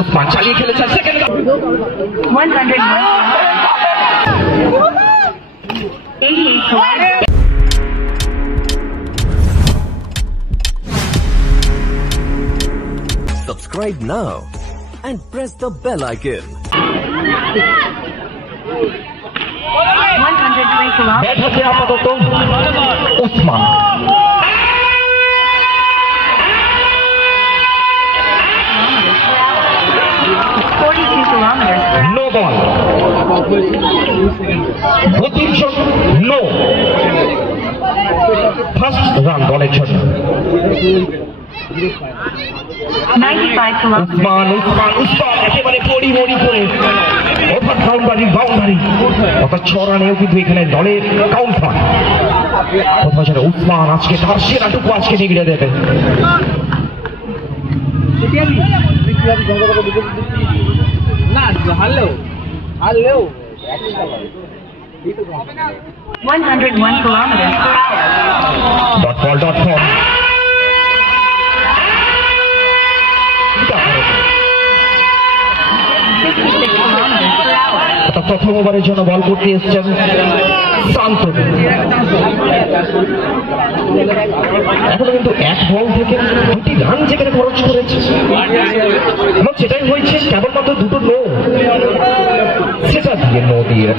উসমান চালিয়ে খেলেছেন second 101. Subscribe now and press the bell icon. 103 kilometers. Bat হাতে আপাতত উসমান। 42 kilometers. No ball. গতির জন্য নো। ফার্স্ট রান দলের জন্য। 95 kilometers. উসমান উসমান উসমান একেবারে পড়ি মরি করে ওভার বাউন্ডারি অর্থাৎ 6 রানেও কিন্তু এখানে দলের কাউন্টার। কোথাও যেন উসমান আজকে তার সেরাটুকু আজকে নিগড়ে দেবে। না হারলেও 101 kilometers per hour. .com প্রথম ওভারের জন্য বল করতে এসছেন শান্তনু। এখনো কিন্তু এক বল থেকে 2টি রান যেখানে খরচ করেছে এবং সেটাই হয়েছে কেবলমাত্র 2টো নো। সেটা দিয়ে নো দিয়ে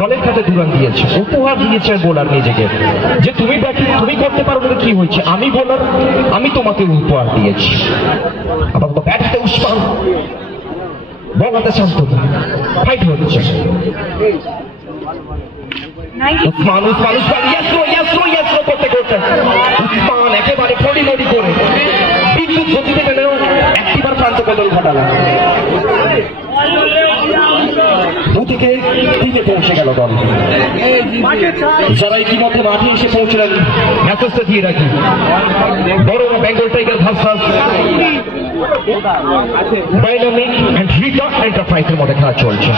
দলের কাছে 2 রান দিয়েছে। উপহার দিয়েছে বোলার নিজেকে যে তুমি ব্যাটিং তুমি করতে পারো না, কি হয়েছে আমি বোলার আমি তোমাকে উপহার দিয়েছি। আপাতত ব্যাট হাতে উসমান, বল হাতে শান্তনু, ফাইট হচ্ছে। উসমান উসমান উসমান ইয়াস করতে করতে উসমান একেবারে ফড়ি করে বিদ্যুৎ গতিতে গেলেও একটিবার প্রান্ত বদল ঘটালেন। 2 থেকে 3-এ পৌঁছে গেল দল। যারা ইতিমধ্যে মাঠে এসে পৌঁছলেন মেসেজটা দিয়ে রাখি, বড়রা Bengal tiger versus dynamic and Rita এন্টারপ্রাইজের মধ্যে খেলা চলছে।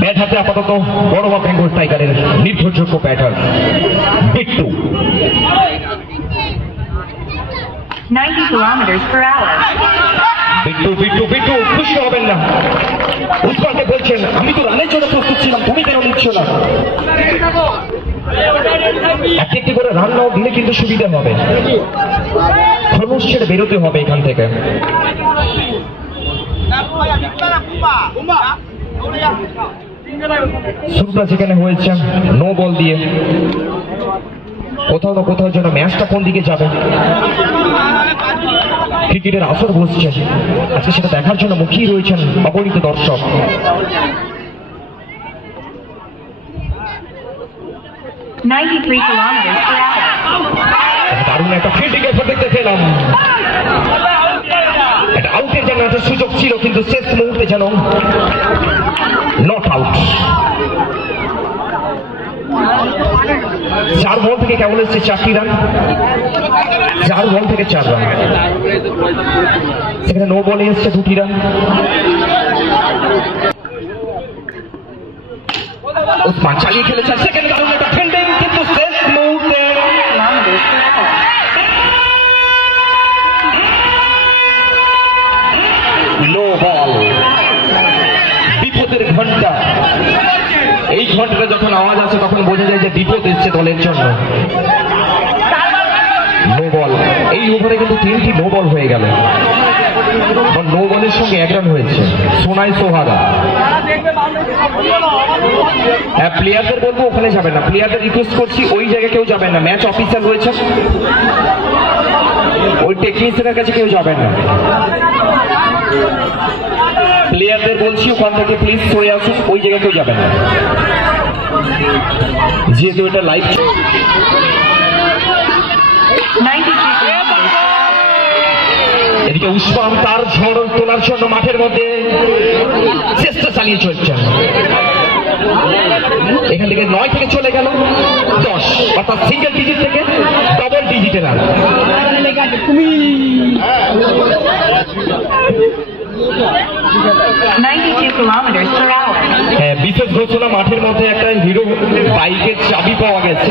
ব্যাট হাতে আপাতত বড়মা বেঙ্গল টাইগারের নির্ভরযোগ্য batter Bittu. 90 kilometers per hour. Bittu খুশি হবেন না। উসমানকে বলছেন আমি তো রানের জন্য প্রস্তুত ছিলাম, তুমি কেন নিচ্ছ না? একটি করে রান নাও, দিলে কিন্তু সুবিধা হবে। খরচ ছেড়ে বেরোতে হবে এখান থেকে। শুরুটা যেখানে হয়েছে নো বল দিয়ে, কোথাও না কোথাও যেন ম্যাচটা কোন দিকে যাবে ক্রিকেটের আসর বসছে আজকে, সেটা দেখার জন্য মুখিয়ে রয়েছেন অগণিত দর্শক। দারুণ একটা ফিল্ডিং এফোর্ট দেখতে পেলাম। একটা আউটের যেন একটা সুযোগ ছিল, কিন্তু শেষ মুহূর্তে যেন নট আউট। 4 বল থেকে কেবল এসছে 4টি রান, 4 বল থেকে 4 রান। সেখানে নো বলে এসছে 2টি রান। উসমান চালিয়ে খেলেছেন সেকেন্ড রাউন্ড, একটা ফিল্ডিং, কিন্তু শেষ মুহূর্তে নো বল। বিপদের ঘন্টা, এই ঘন্টাটা যখন আওয়াজ আছে তখন বোঝা যায় যে বিপদ এসছে দলের জন্য। No ball. এই ওভারে কিন্তু 3টি নো বল হয়ে গেল। নো বলের সঙ্গে 1 রান হয়েছে। সোনাই সোহাগা। প্লেয়ারদের বলবো ওখানে যাবেন না, প্লেয়ারদের রিকোয়েস্ট করছি ওই জায়গায় কেউ যাবেন না। ম্যাচ অফিসার রয়েছে, ওই টেকনিশিয়ানের কাছে কেউ যাবেন না। প্লেয়ারদের বলছি ওখান থেকে প্লিজ সরে আসুন, ওই জায়গায় কেউ যাবেন না, যেহেতু এটা লাইভ। এদিকে উসমান তার ঝড় তোলার জন্য মাঠের মধ্যে চেষ্টা চালিয়ে চলছেন। এখান থেকে 9 থেকে চলে গেল 10, অর্থাৎ সিঙ্গেল ডিজিট থেকে double ডিজিটে run. 92 kilometers per hour. হ্যাঁ, বিশেষ ঘোষণা, মাঠের মধ্যে একটা হিরো বাইকের চাবি পাওয়া গেছে।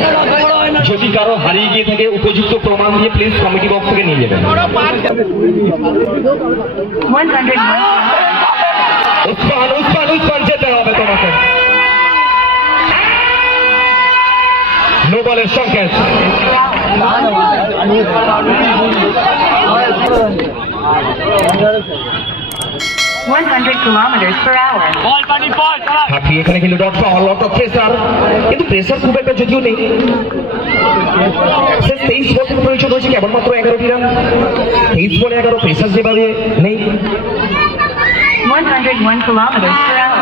যদি কারো হারিয়ে গিয়ে থাকে উপযুক্ত প্রমাণ দিয়ে প্লিজ কমিটি বক্স থেকে নিয়ে যাবেন। 101 উসমান যেতে হবে তোমাকে। নো বলের সংকেত। 100 kilometers per hour. হাঁপিয়ে এখানে কিন্তু dot power, lot of pressure, কিন্তু প্রেসার খুব একটা যদিও নেই। 23 বল থেকে প্রয়োজন হয়েছে কেবলমাত্র 11টি রান। 23 বলে 11, প্রেসার যেভাবে নেই। 101 kilometers per hour.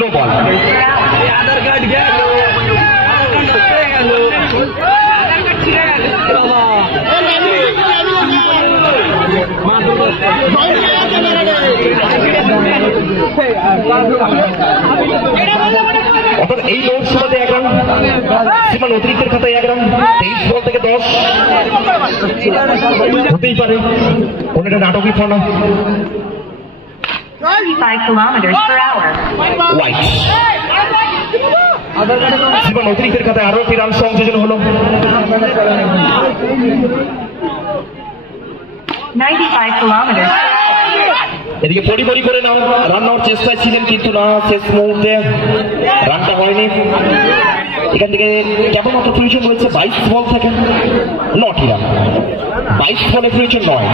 No ball. অর্থাৎ এই লোকসভাতে 1 রান, সীমান অতিরিক্তের খাতায় 1 রান, 23 বল থেকে 10 হতেই পারে। কোন একটা নাটকই ফোনা। 95 kilometers per hour. ওয়াইড। সীমান অতিরিক্তের খাতায় আরো একটি রান সংযোজন হলো। 95 kilometers per hour. এদিকে পরিপরি করে নাও, রান নেওয়ার চেষ্টায় ছিলেন কিন্তু না, শেষ মুহূর্তে রানটা হয়নি। এখান থেকে কেবলমাত্র প্রয়োজন রয়েছে 22 বল থেকে 9টি রান। 22 বলে প্রয়োজন 9।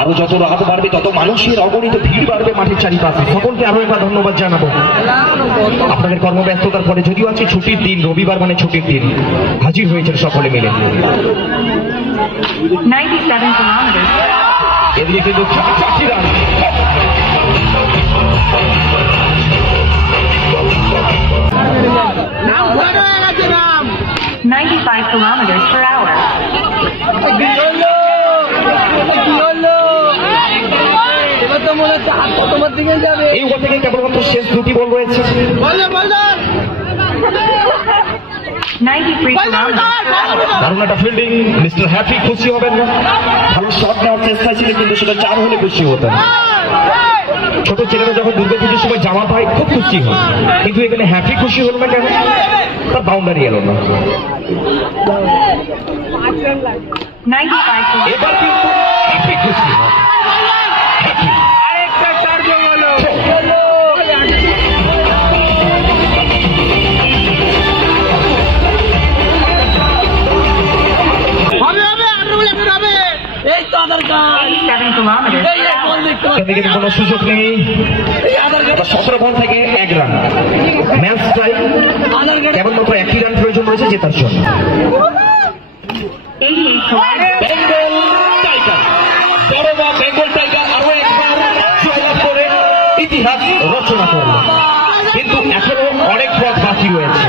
আরো যত রাত বাড়বে তত মানুষের অগণিত ভিড় বাড়বে মাঠের চারিপাশে। সকলকে আরো একবার ধন্যবাদ জানাবো। আপনাদের কর্মব্যস্ততার পরে যদিও আছে ছুটির দিন, রবিবার মানে ছুটির দিন, হাজির হয়েছেন সকলে মিলে। 97 kilometers per hour. এদিকে কিন্তু 4টি রান। নাম ধরে গেছে নাম। 95 kilometers per hour. কি হলো? এবার তো মনে হচ্ছে হাত তোমার দিকে যাবে। এই ওভার থেকে কেবলমাত্র শেষ 2টি বল রয়েছে। বলো 93 kilometers per hour. দারুণ একটা ফিল্ডিং, মিস্টার হ্যাপি খুশি হবেন না। ভালো শট নেওয়ার চেষ্টা ছিল কিন্তু সেটা 4 হলে খুশি হতেন। ছোট ছেলেরা যখন দুর্গাপুজোর সময় জামা পায় খুব খুশি হয়, কিন্তু এখানে হ্যাপি খুশি হল না কেন? তার বাউন্ডারি এলো না। 95 kilometers. এবার কিন্তু হ্যাপি খুশি হয়। হ্যাপি। আরেকটা টার্গো বলো। হবে হবে আরো বলে হবে। এই তো আধার কার্ড। 87 kilometers এই per বল hour. দেখতে এখানে কিন্তু কোনো সুযোগ নেই। এই আধার কার্ড 17 বল থেকে 1 run. Match tie. Aadhaar card কেবলমাত্র 1টি রান প্রয়োজন রয়েছে জেতার জন্য। 88 kilometers. বেঙ্গল টাইগার, বড়বা বেঙ্গল টাইগার আরো একবার জয়লাভ করে ইতিহাস রচনা করল। কিন্তু এখনো অনেক পথ বাকি রয়েছে।